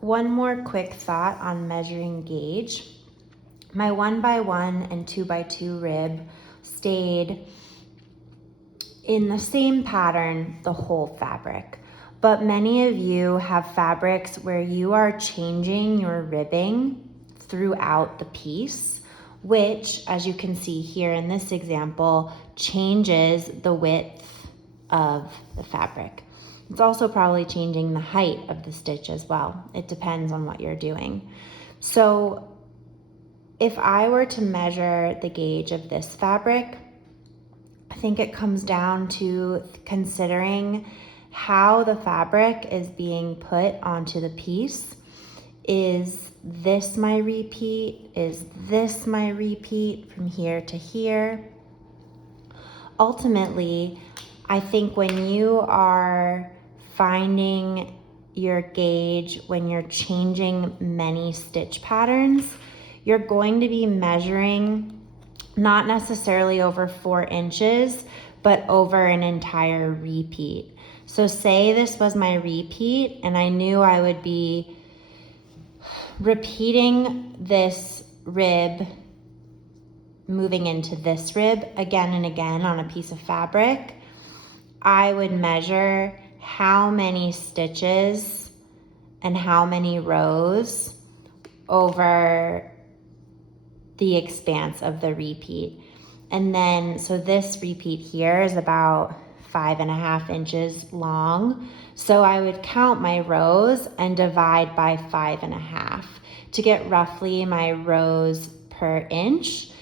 one more quick thought on measuring gauge. My 1x1 and 2x2 rib stayed in the same pattern the whole fabric. But many of you have fabrics where you are changing your ribbing throughout the piece, which, as you can see here in this example, changes the width of the fabric. It's also probably changing the height of the stitch as well. It depends on what you're doing. So if I were to measure the gauge of this fabric, I think it comes down to considering how the fabric is being put onto the piece. Is this my repeat? Is this my repeat from here to here? Ultimately, I think when you are finding your gauge, when you're changing many stitch patterns, you're going to be measuring not necessarily over 4 inches, but over an entire repeat. So say this was my repeat and I knew I would be repeating this rib, moving into this rib again and again on a piece of fabric. I would measure how many stitches and how many rows over the expanse of the repeat. And then, so this repeat here is about 5.5 inches long. So I would count my rows and divide by 5.5 to get roughly my rows per inch.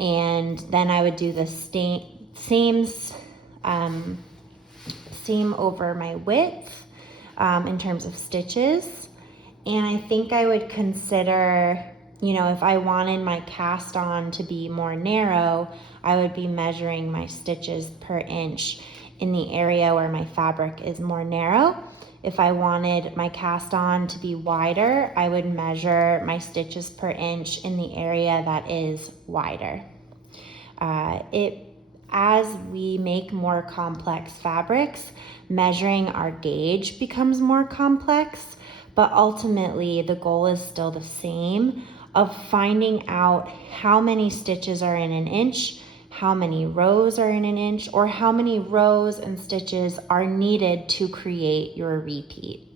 And then I would do the same over my width in terms of stitches. And I think I would consider, if I wanted my cast on to be more narrow, I would be measuring my stitches per inch in the area where my fabric is more narrow. If I wanted my cast on to be wider, I would measure my stitches per inch in the area that is wider. As we make more complex fabrics, measuring our gauge becomes more complex, but ultimately the goal is still the same of finding out how many stitches are in an inch, how many rows are in an inch, or how many rows and stitches are needed to create your repeat.